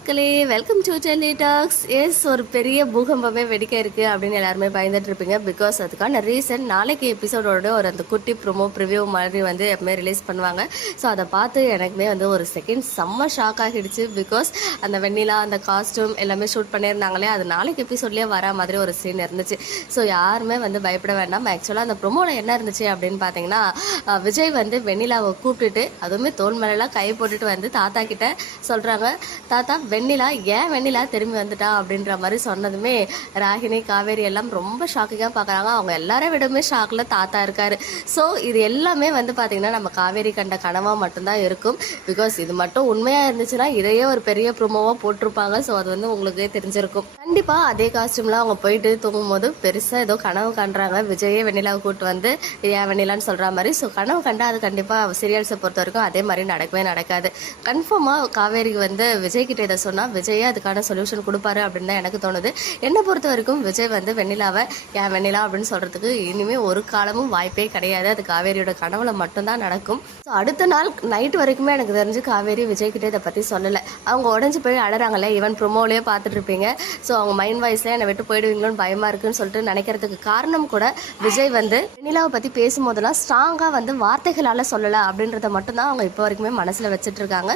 மக்களே, welcome to Chennai tax. ஒரு பெரிய பூகம்பமே வெடிக்க இருக்குது அப்படின்னு எல்லாருமே பயந்துட்டு இருப்பீங்க. பிகாஸ் அதுக்கான ரீசன் நாளைக்கு எபிசோடோட அந்த குட்டி ப்ரோமோ ப்ரிவியூ மாதிரி எப்பவுமே ரிலீஸ் பண்ணுவாங்க. ஸோ அதை பார்த்து எனக்குமே ஒரு செகண்ட் செம்ம ஷாக் ஆகிடுச்சு. பிகாஸ் அந்த வெண்ணிலா அந்த காஸ்ட்யூம் எல்லாமே ஷூட் பண்ணியிருந்தாங்களே, அது நாளைக்கு எபிசோட்லேயே வர மாதிரி ஒரு சீன் இருந்துச்சு. ஸோ யாருமே பயப்பட வேண்டாம். ஆக்சுவலாக அந்த ப்ரோமோவில் என்ன இருந்துச்சு அப்படின்னு பார்த்தீங்கன்னா, விஜய் வெண்ணிலாவை கூப்பிட்டுட்டு அதுவுமே தோல் மேலாம் கை போட்டுட்டு தாத்தா கிட்ட சொல்கிறாங்க, தாத்தா வெண்ணிலா ஏன் வெண்ணிலா திரும்பி வந்துட்டா அப்படின்ற மாதிரி சொன்னதுமே ராகினி காவேரி எல்லாம் ரொம்ப ஷாக்கிங்காக பார்க்குறாங்க. அவங்க எல்லாரும் விடமே ஷாக்கில் தாத்தா இருக்காரு. ஸோ இது எல்லாமே பார்த்தீங்கன்னா நம்ம காவேரி கண்ட கனவாக மட்டும்தான் இருக்கும். பிகாஸ் இது மட்டும் உண்மையாக இருந்துச்சுன்னா இதையே ஒரு பெரிய ப்ரோமோவாக போட்டிருப்பாங்க. ஸோ அது உங்களுக்கே தெரிஞ்சிருக்கும். கண்டிப்பாக அதே காஸ்டியூம்லாம் அவங்க போயிட்டு தூங்கும்போது பெருசாக ஏதோ கனவு காண்றாங்க. விஜயே வெண்ணிலாவை கூப்பிட்டு ஏன் வெண்ணிலான்னு சொல்கிற மாதிரி. ஸோ கனவு கண்டா அது கண்டிப்பாக சீரியல்ஸை பொறுத்த வரைக்கும் அதே மாதிரி நடக்கவே நடக்காது. கன்ஃபார்மாக காவேரிக்கு விஜய் கிட்ட இதை சொன்னால் விஜயே அதுக்கான சொல்யூஷன் கொடுப்பாரு அப்படின்னு தான் எனக்கு தோணுது. என்னை பொறுத்த வரைக்கும் விஜய் வெண்ணிலாவை ஏன் வெண்ணிலா அப்படின்னு சொல்கிறதுக்கு இனிமேல் ஒரு காலமும் வாய்ப்பே கிடையாது. அது காவேரியோட கனவுல மட்டும்தான் நடக்கும். ஸோ அடுத்த நாள் நைட் வரைக்குமே எனக்கு தெரிஞ்சு காவேரி விஜய் கிட்டே இதை பற்றி சொல்லலை. அவங்க உடஞ்சி போய் அழறாங்களே, ஈவன் ப்ரோமோலேயே பார்த்துட்டு இருப்பீங்க. ஸோ அவங்க மைண்ட் வாய்ஸில் என்னை விட்டு போயிடுவீங்களோன்னு பயமாக இருக்குன்னு சொல்லிட்டு நினைக்கிறதுக்கு காரணம் கூட விஜய் வெண்ணிலாவை பற்றி பேசும்போதெல்லாம் ஸ்ட்ராங்காக வார்த்தைகளால் சொல்லலை அப்படின்றத மட்டும்தான் அவங்க இப்போ வரைக்குமே மனசில் வச்சுட்டு இருக்காங்க.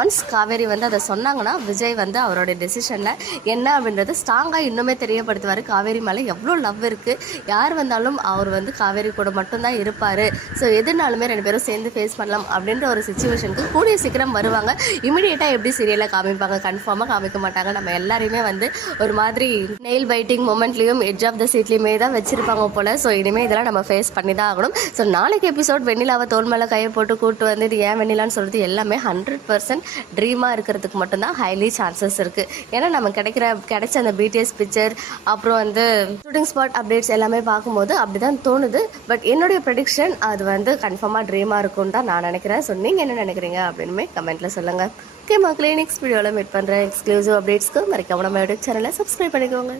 ஒன்ஸ் காவேரி அதை சொன்னாங்கன்னா விஜய் அவரோட டெசிஷனில் என்ன அப்படின்றது ஸ்ட்ராங்காக இன்னுமே தெரியப்படுத்துவார். காவேரி மேலே எவ்வளோ லவ் இருக்குது, யார் வந்தாலும் அவர் காவேரி கூட மட்டும்தான் இருப்பார். ஸோ எதுனாலுமே ரெண்டு பேரும் சேர்ந்து ஃபேஸ் பண்ணலாம் அப்படின்ற ஒரு சுச்சுவேஷனுக்கு கூடிய சீக்கிரம் வருவாங்க. இமீடியட்டாக எப்படி சீரியலில் காமிப்பாங்க, கன்ஃபார்மாக காமிக்க மாட்டாங்க. நம்ம எல்லாரையுமே ஒரு மாதிரி நெயில் பைட்டிங் மொமெண்ட்லேயும் எட்ஜ் ஆஃப் த சீட்லேயுமே தான் வச்சிருப்பாங்க போல். ஸோ இனிமேல் இதெல்லாம் நம்ம ஃபேஸ் பண்ணி தான் ஆகணும். ஸோ நாளைக்கு எபிசோட் வெண்ணிலாவை தோல் மேலே கையை போட்டு கூப்பிட்டு ஏன் வெண்ணிலான்னு சொல்கிறது எல்லாமே 100% ட்ரீமாக இருக்கிறதுக்கு மட்டும்தான் ஹைலி சான்சஸ் இருக்குது. ஏன்னா நம்ம கிடைச்ச அந்த பிடிஎஸ் பிக்சர் அப்புறம் ஷூட்டிங் ஸ்பாட் அப்டேட்ஸ் எல்லாமே பார்க்கும்போது அப்படி தான் தோணுது. பட் என்னுடைய ப்ரெடிக்ஷன் அது கன்ஃபார்மாக ட்ரீமாக இருக்கும்னு தான் நான் நினைக்கிறேன். ஸோ நீங்கள் என்ன நினைக்கிறீங்க அப்படின்னு கமெண்ட்டில் சொல்லுங்கள். ஓகே மக்களே, நெக்ஸ்ட் வீடியோவில் மீட் பண்ணுறேன். எக்ஸ்க்ளூசிவ் அப்டேட்ஸ்க்கு மறக்காம நம்ம யூடியூப் சேனலை சப்ஸ்கிரைப் பண்ணிக்கோங்க.